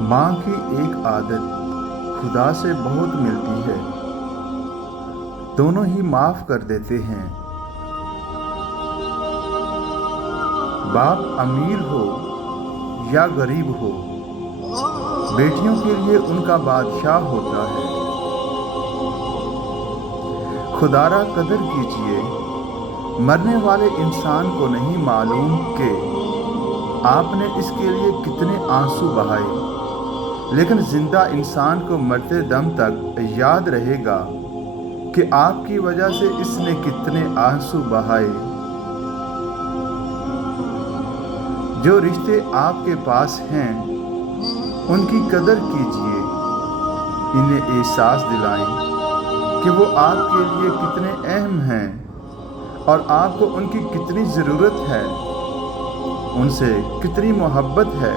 ماں کی ایک عادت خدا سے بہت ملتی ہے، دونوں ہی معاف کر دیتے ہیں۔ باپ امیر ہو یا غریب ہو، بیٹیوں کے لیے ان کا بادشاہ ہوتا ہے۔ خدا را قدر کیجئے، مرنے والے انسان کو نہیں معلوم کہ آپ نے اس کے لیے کتنے آنسو بہائے، لیکن زندہ انسان کو مرتے دم تک یاد رہے گا کہ آپ کی وجہ سے اس نے کتنے آنسو بہائے۔ جو رشتے آپ کے پاس ہیں ان کی قدر کیجئے، انہیں احساس دلائیں کہ وہ آپ کے لیے کتنے اہم ہیں اور آپ کو ان کی کتنی ضرورت ہے، ان سے کتنی محبت ہے۔